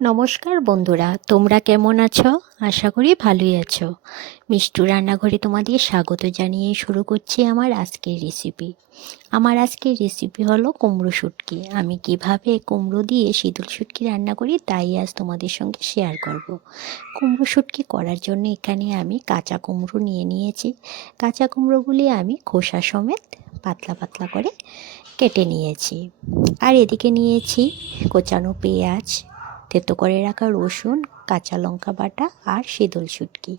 নমস্কার বন্ধুরা, তোমরা কেমন আছো? আশা করি ভালোই আছো। মিষ্টু রান্নাঘরে তোমাদের স্বাগত জানিয়ে শুরু করছি আমার আজকের রেসিপি আমার আজকের রেসিপি হলো কুমড়ো শুটকি। আমি কীভাবে কুমড়ো দিয়ে শীতল শুটকি রান্না করি তাই আজ তোমাদের সঙ্গে শেয়ার করব। কুমড়ো শুটকি করার জন্য এখানে আমি কাঁচা কুমড়ো নিয়ে নিয়েছি। কাঁচা কুমড়োগুলি আমি খোসা সমেত পাতলা পাতলা করে কেটে নিয়েছি। আর এদিকে নিয়েছি কোচানো পেঁয়াজ থেতো করে রাখা রসুন, কাঁচা লঙ্কা বাটা আর শীতল শুটকি।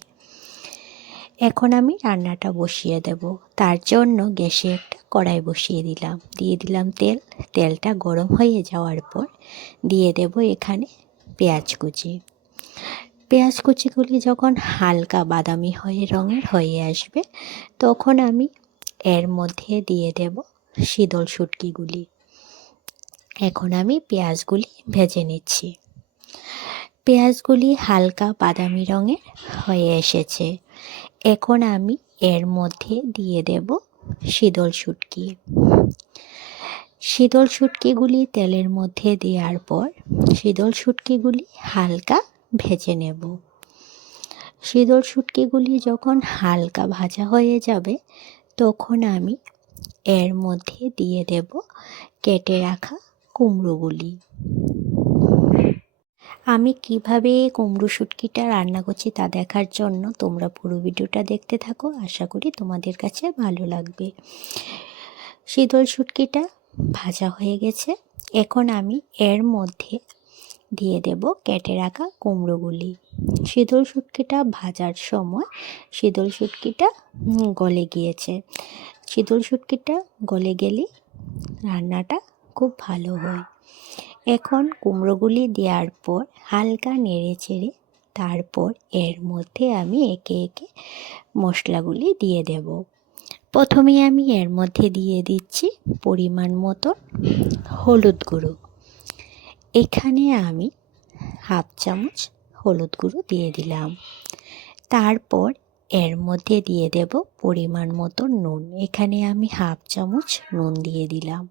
এখন আমি রান্নাটা বসিয়ে দেব। তার জন্য গ্যাসে একটা কড়াই বসিয়ে দিলাম। দিয়ে দিলাম তেল। তেলটা গরম হয়ে যাওয়ার পর দিয়ে দেব এখানে পেঁয়াজ কুচি। পেঁয়াজ কুচিগুলি যখন হালকা বাদামি হয়ে রঙের হয়ে আসবে, তখন আমি এর মধ্যে দিয়ে দেব শীতল শুটকিগুলি। এখন আমি পেঁয়াজগুলি ভেজে নিচ্ছি। পেঁয়াজগুলি হালকা বাদামি রঙের হয়ে এসেছে। এখন আমি এর মধ্যে দিয়ে দেব শীতল শুটকি। শীতল শুটকিগুলি তেলের মধ্যে দেওয়ার পর শীতল শুটকিগুলি হালকা ভেজে নেব। শীতল শুটকিগুলি যখন হালকা ভাজা হয়ে যাবে, তখন আমি এর মধ্যে দিয়ে দেব কেটে রাখা কুমড়োগুলি। আমি কীভাবে কুমড়ো শুটকিটা রান্না করছি তা দেখার জন্য তোমরা পুরো ভিডিওটা দেখতে থাকো। আশা করি তোমাদের কাছে ভালো লাগবে। শীতল শুটকিটা ভাজা হয়ে গেছে। এখন আমি এর মধ্যে দিয়ে দেব কেটে রাখা কুমড়োগুলি। শীতল শুটকিটা ভাজার সময় শীতল শুটকিটা গলে গিয়েছে। শীতল শুটকিটা গলে গেলে রান্নাটা খুব ভালো হয়। এখন কুমড়োগুলি দেওয়ার পর হালকা নেড়ে চেড়ে তারপর এর মধ্যে আমি একে একে মশলাগুলি দিয়ে দেব। প্রথমে আমি এর মধ্যে দিয়ে দিচ্ছি পরিমাণ মতো হলুদ গুঁড়ো। এখানে আমি হাফ চামচ হলুদ গুঁড়ো দিয়ে দিলাম। তারপর এর মধ্যে দিয়ে দেব পরিমাণ মতো নুন। এখানে আমি হাফ চামচ নুন দিয়ে দিলাম।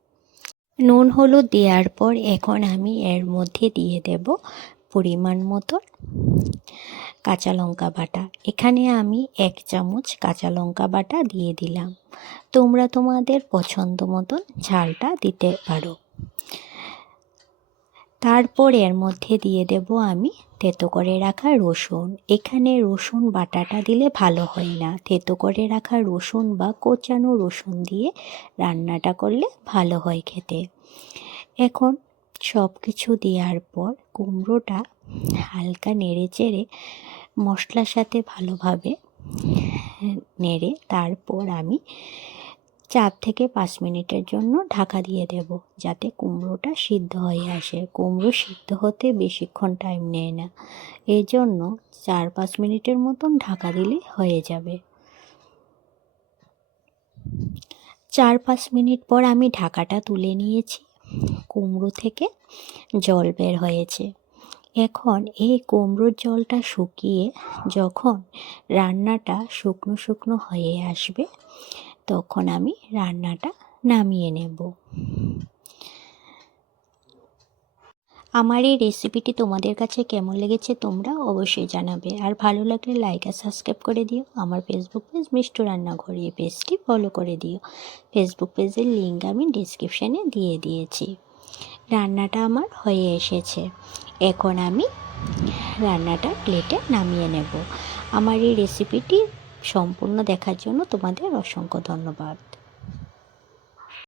নুন হলুদ দেওয়ার পর এখন আমি এর মধ্যে দিয়ে দেব পরিমাণ মতো কাঁচা লঙ্কা বাটা। এখানে আমি এক চামচ কাঁচা লঙ্কা বাটা দিয়ে দিলাম। তোমরা তোমাদের পছন্দ মতন ঝালটা দিতে পারো। তারপর এর মধ্যে দিয়ে দেব আমি থেতো করে রাখা রসুন। এখানে রসুন বাটাটা দিলে ভালো হয় না। থেতো করে রাখা রসুন বা কোচানো রসুন দিয়ে রান্নাটা করলে ভালো হয় খেতে। এখন সব কিছু দেওয়ার পর কুমড়োটা হালকা নেড়ে চেড়ে মশলার সাথে ভালোভাবে নেড়ে তারপর আমি চার থেকে পাঁচ মিনিটের জন্য ঢাকা দিয়ে দেব, যাতে কুমড়োটা সিদ্ধ হয়ে আসে। কুমড়ো সিদ্ধ হতে বেশিক্ষণ টাইম নেয় না। এই জন্য চার পাঁচ মিনিটের মতন ঢাকা দিলে হয়ে যাবে। চার পাঁচ মিনিট পর আমি ঢাকাটা তুলে নিয়েছি। কুমড়ো থেকে জল বের হয়েছে। এখন এই কুমড়োর জলটা শুকিয়ে যখন রান্নাটা শুকনো শুকনো হয়ে আসবে তখন আমি রান্নাটা নামিয়ে নেব। আমার এই রেসিপিটি তোমাদের কাছে কেমন লেগেছে তোমরা অবশ্যই জানাবে। আর ভালো লাগলে লাইক আর সাবস্ক্রাইব করে দিও। আমার ফেসবুক পেজ মিষ্টু রান্নাঘর এই পেজটি ফলো করে দিও। ফেসবুক পেজের লিঙ্ক আমি ডিসক্রিপশানে দিয়ে দিয়েছি। রান্নাটা আমার হয়ে এসেছে। এখন আমি রান্নাটা প্লেটে নামিয়ে নেব। আমার এই রেসিপিটি সম্পূর্ণ দেখার জন্য তোমাদের অসংখ্য ধন্যবাদ।